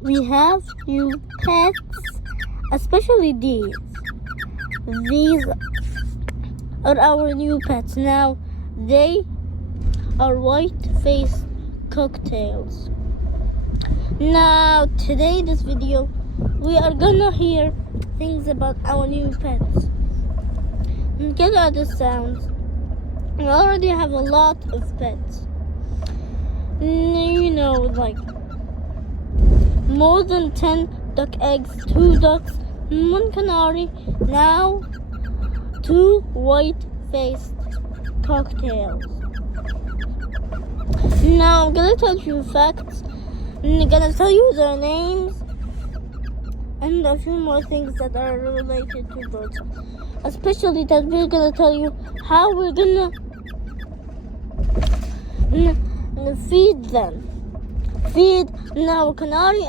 we have new pets, especially these. These are our new pets now. They are white-faced cocktails. Now, today in this video, we are gonna hear things about our new pets. And get out the sounds. We already have a lot of pets. You know, like more than 10 duck eggs, 2 ducks, 1 canary, now 2 white-faced cocktails. Now I'm gonna tell you facts. I'm gonna tell you their names and a few more things that are related to birds. Especially that we're gonna tell you how we're gonna feed them. Feed now canary and